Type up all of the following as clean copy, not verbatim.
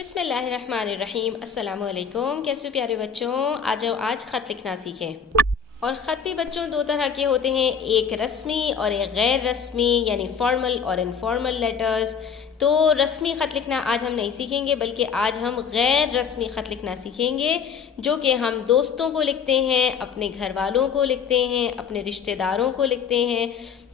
بسم اللہ الرحمن الرحیم۔ السلام علیکم، کیسے ہو پیارے بچوں؟ آ جاؤ آج خط لکھنا سیکھیں۔ اور خط بھی بچوں دو طرح کے ہوتے ہیں، ایک رسمی اور ایک غیر رسمی، یعنی فارمل اور انفارمل لیٹرز۔ تو رسمی خط لکھنا آج ہم نہیں سیکھیں گے، بلکہ آج ہم غیر رسمی خط لکھنا سیکھیں گے، جو کہ ہم دوستوں کو لکھتے ہیں، اپنے گھر والوں کو لکھتے ہیں، اپنے رشتہ داروں کو لکھتے ہیں۔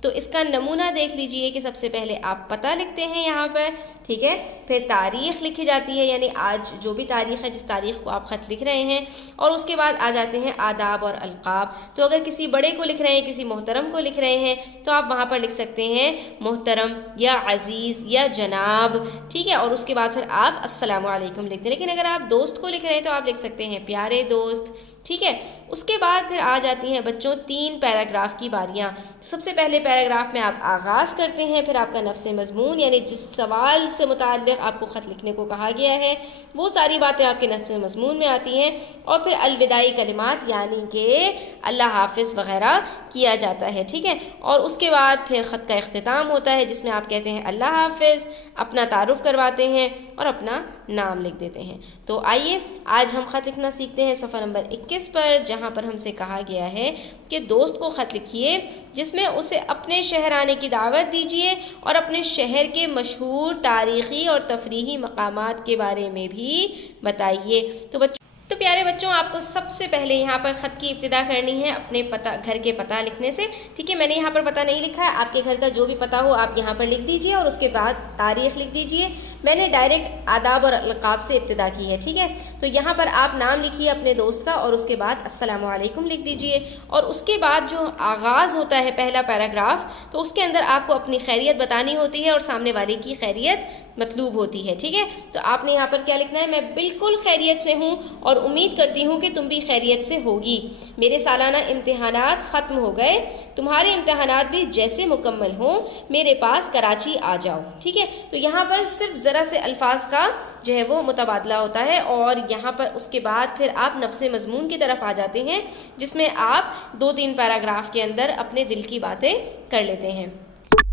تو اس کا نمونہ دیکھ لیجئے کہ سب سے پہلے آپ پتہ لکھتے ہیں یہاں پر، ٹھیک ہے، پھر تاریخ لکھی جاتی ہے، یعنی آج جو بھی تاریخ ہے، جس تاریخ کو آپ خط لکھ رہے ہیں، اور اس کے بعد آ جاتے ہیں آداب اور القاب۔ تو اگر کسی بڑے کو لکھ رہے ہیں، کسی محترم کو لکھ رہے ہیں، تو آپ وہاں پر لکھ سکتے ہیں محترم یا عزیز یا جناب، ٹھیک ہے، اور اس کے بعد پھر آپ السلام علیکم لکھتے ہیں۔ لیکن اگر آپ دوست کو لکھ رہے ہیں تو آپ لکھ سکتے ہیں پیارے دوست، ٹھیک ہے۔ اس کے بعد پھر آ جاتی ہیں بچوں 3 پیراگراف کی باریاں۔ سب سے پہلے پیراگراف میں آپ آغاز کرتے ہیں، پھر آپ کا نفس مضمون، یعنی جس سوال سے متعلق آپ کو خط لکھنے کو کہا گیا ہے وہ ساری باتیں آپ کے نفس مضمون میں آتی ہیں، اور پھر الوداعی کلمات یعنی کہ اللہ حافظ وغیرہ کیا جاتا ہے، ٹھیک ہے۔ اور اس کے بعد پھر خط کا اختتام ہوتا ہے، جس میں آپ کہتے ہیں اللہ حافظ، اپنا تعارف کرواتے ہیں اور اپنا نام لکھ دیتے ہیں۔ تو آئیے آج ہم خط لکھنا سیکھتے ہیں صفحہ نمبر 21 پر، جہاں پر ہم سے کہا گیا ہے کہ دوست کو خط لکھیے جس میں اسے اپنے شہر آنے کی دعوت دیجیے اور اپنے شہر کے مشہور تاریخی اور تفریحی مقامات کے بارے میں بھی بتائیے۔ تو پیارے بچوں، آپ کو سب سے پہلے یہاں پر خط کی ابتدا کرنی ہے اپنے گھر کے پتہ لکھنے سے، ٹھیک ہے۔ میں نے یہاں پر پتہ نہیں لکھا ہے، آپ کے گھر کا جو بھی پتہ ہو آپ یہاں پر لکھ دیجئے، اور اس کے بعد تاریخ لکھ دیجئے۔ میں نے ڈائریکٹ آداب اور القاب سے ابتدا کی ہے، ٹھیک ہے۔ تو یہاں پر آپ نام لکھیے اپنے دوست کا، اور اس کے بعد السلام علیکم لکھ دیجئے، اور اس کے بعد جو آغاز ہوتا ہے پہلا پیراگراف، تو اس کے اندر آپ کو اپنی خیریت بتانی ہوتی ہے اور سامنے والے کی خیریت مطلوب ہوتی ہے، ٹھیک ہے۔ تو آپ نے یہاں پر کیا لکھنا ہے؟ میں بالکل خیریت سے ہوں اور امید کرتی ہوں کہ تم بھی خیریت سے ہوگی۔ میرے سالانہ امتحانات ختم ہو گئے، تمہارے امتحانات بھی جیسے مکمل ہوں میرے پاس کراچی آ جاؤ، ٹھیک ہے۔ تو یہاں پر صرف ذرا سے الفاظ کا جو ہے وہ متبادلہ ہوتا ہے، اور یہاں پر اس کے بعد پھر آپ نفس مضمون کی طرف آ جاتے ہیں، جس میں آپ 2-3 پیراگراف کے اندر اپنے دل کی باتیں کر لیتے ہیں۔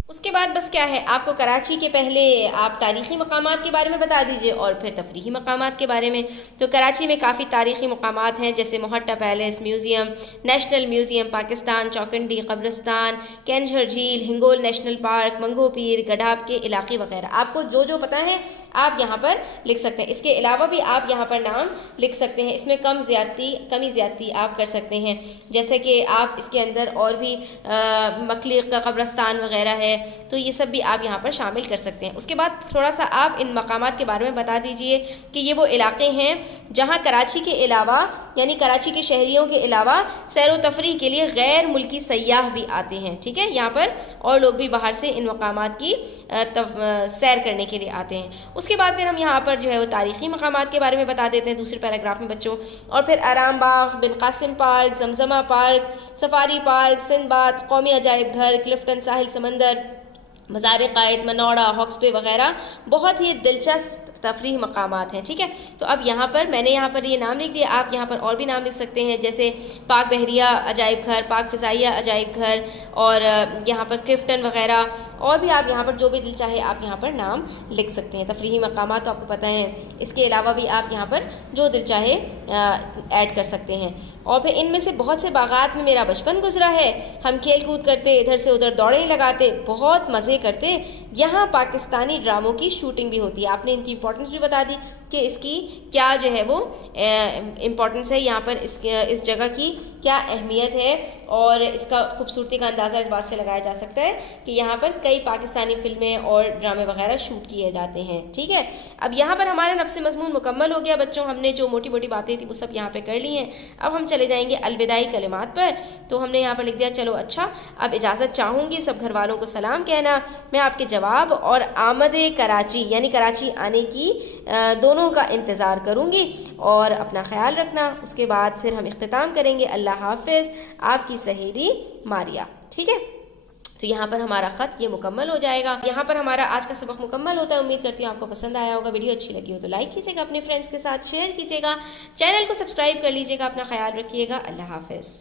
اس کے بعد بس کیا ہے، آپ کو کراچی کے پہلے آپ تاریخی مقامات کے بارے میں بتا دیجئے اور پھر تفریحی مقامات کے بارے میں۔ تو کراچی میں کافی تاریخی مقامات ہیں، جیسے Mohatta palace museum, national museum Pakistan, Chaukhandi قبرستان، کینجھر جھیل، ہنگول نیشنل پارک، منگو پیر، گڈھاب کے علاقے وغیرہ۔ آپ کو جو جو پتہ ہے آپ یہاں پر لکھ سکتے ہیں۔ اس کے علاوہ بھی آپ یہاں پر نام لکھ سکتے ہیں، اس میں کمی زیادتی آپ کر سکتے ہیں، جیسے کہ آپ اس کے اندر اور بھی مخلوق کا قبرستان وغیرہ ہے، تو یہ سب بھی آپ یہاں پر شامل کر سکتے ہیں۔ اس کے بعد تھوڑا سا آپ ان مقامات کے بارے میں بتا دیجئے کہ یہ وہ علاقے ہیں جہاں کراچی کے علاوہ، یعنی کراچی کے شہریوں کے علاوہ سیر و تفریح کے لیے غیر ملکی سیاح بھی آتے ہیں، ٹھیک ہے۔ یہاں پر اور لوگ بھی باہر سے ان مقامات کی سیر کرنے کے لیے آتے ہیں۔ اس کے بعد پھر ہم یہاں پر جو ہے وہ تاریخی مقامات کے بارے میں بتا دیتے ہیں دوسرے پیراگراف میں بچوں، اور پھر Aram Bagh, Bin Qasim park, Zamzama park, safari park, Sindbad, قومی عجائب گھر، کلفٹن ساحل سمندر، مزار قائد، منوڑا، ہاکس بے وغیرہ بہت ہی دلچسپ تفریح مقامات ہیں، ٹھیک ہے۔ تو اب یہاں پر میں نے یہاں پر یہ نام لکھ دیا، آپ یہاں پر اور بھی نام لکھ سکتے ہیں، جیسے پاک بحریہ عجائب گھر، پاک فضائیہ عجائب گھر، اور یہاں پر کلفٹن وغیرہ، اور بھی آپ یہاں پر جو بھی دل چاہے آپ یہاں پر نام لکھ سکتے ہیں۔ تفریحی مقامات تو آپ کو پتہ ہیں، اس کے علاوہ بھی آپ یہاں پر جو دل چاہے ایڈ کر سکتے ہیں۔ اور پھر ان میں سے بہت سے باغات میں میرا بچپن گزرا ہے، ہم کھیل کود کرتے، ادھر سے ادھر دوڑیں لگاتے، بہت مزے کرتے، یہاں پاکستانی ڈراموں کی شوٹنگ بھی ہوتی ہے۔ آپ نے ان کی امپورٹنس بھی بتا دی کہ اس کی کیا جو ہے وہ امپورٹنس ہے، یہاں پر اس جگہ کی کیا اہمیت ہے، اور اس کا خوبصورتی کا اندازہ اس بات سے لگایا جا سکتا ہے کہ یہاں پر کئی پاکستانی فلمیں اور ڈرامے وغیرہ شوٹ کیے جاتے ہیں، ٹھیک ہے۔ اب یہاں پر ہمارا نفس مضمون مکمل ہو گیا بچوں، ہم نے جو موٹی موٹی باتیں تھیں وہ سب یہاں پہ کر لی ہیں۔ اب ہم چلے جائیں گے الوداعی کلمات پر۔ تو ہم نے یہاں پر لکھ دیا، چلو اچھا اب اجازت چاہوں گی سب گھر والوں کو سلام کہنا، میں آپ کے جواب اور آمد کراچی یعنی کراچی آنے کی دونوں کا انتظار کروں گی، اور اپنا خیال رکھنا۔ اس کے بعد پھر ہم اختتام کریں گے، اللہ حافظ، آپ کی سہیلی ماریا، ٹھیک ہے۔ تو یہاں پر ہمارا خط یہ مکمل ہو جائے گا، یہاں پر ہمارا آج کا سبق مکمل ہوتا ہے۔ امید کرتی ہوں آپ کو پسند آیا ہوگا، ویڈیو اچھی لگی ہو تو لائک کیجیے گا، اپنے فرینڈس کے ساتھ شیئر کیجیے گا، چینل کو سبسکرائب کر لیجیے گا، اپنا خیال رکھیے گا، اللہ حافظ۔